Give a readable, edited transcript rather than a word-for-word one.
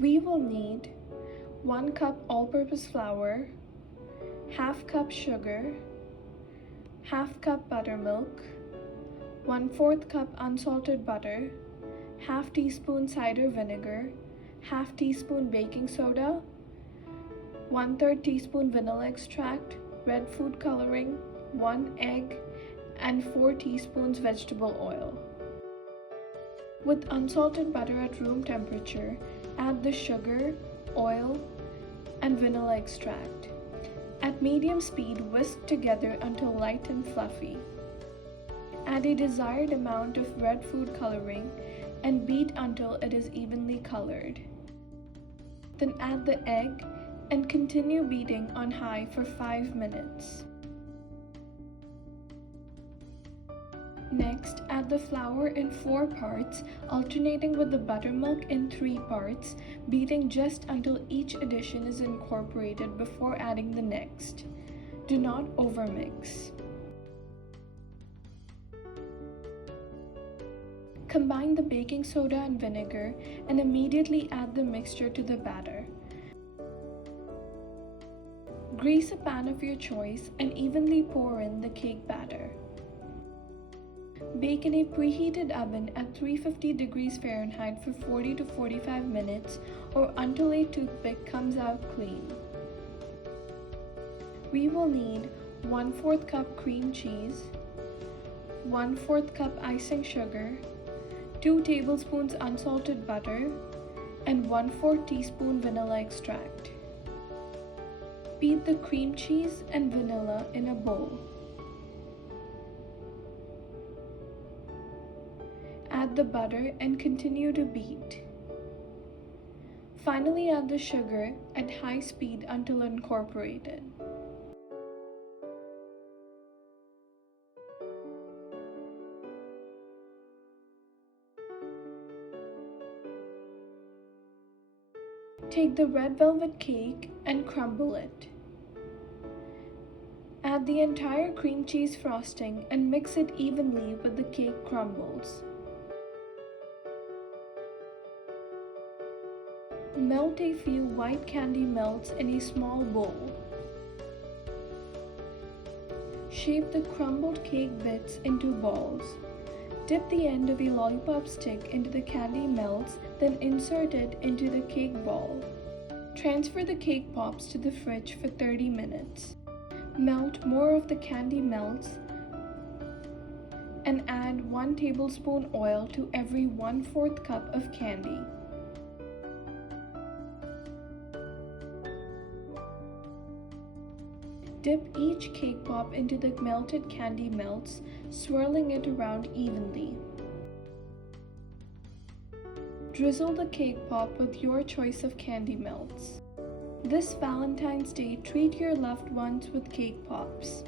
We will need 1 cup all-purpose flour, half cup sugar, half cup buttermilk, 1/4 cup unsalted butter, half teaspoon cider vinegar, half teaspoon baking soda, 1/3 teaspoon vanilla extract, red food coloring, 1 egg, and 4 teaspoons vegetable oil. With unsalted butter at room temperature, add the sugar, oil, and vanilla extract. At medium speed, whisk together until light and fluffy. Add a desired amount of red food coloring and beat until it is evenly colored. Then add the egg and continue beating on high for 5 minutes. Next, add the flour in 4 parts, alternating with the buttermilk in 3 parts, beating just until each addition is incorporated before adding the next. Do not overmix. Combine the baking soda and vinegar and immediately add the mixture to the batter. Grease a pan of your choice and evenly pour in the cake batter. Bake in a preheated oven at 350 degrees Fahrenheit for 40 to 45 minutes or until a toothpick comes out clean. We will need 1/4 cup cream cheese, 1/4 cup icing sugar, 2 tablespoons unsalted butter, and 1/4 teaspoon vanilla extract. Beat the cream cheese and vanilla in a bowl. Add the butter and continue to beat. Finally, add the sugar at high speed until incorporated. Take the red velvet cake and crumble it. Add the entire cream cheese frosting and mix it evenly with the cake crumbles. Melt a few white candy melts in a small bowl. Shape the crumbled cake bits into balls. Dip the end of a lollipop stick into the candy melts, then insert it into the cake ball. Transfer the cake pops to the fridge for 30 minutes. Melt more of the candy melts and add 1 tablespoon oil to every 1/4 cup of candy. Dip each cake pop into the melted candy melts, swirling it around evenly. Drizzle the cake pop with your choice of candy melts. This Valentine's Day, treat your loved ones with cake pops.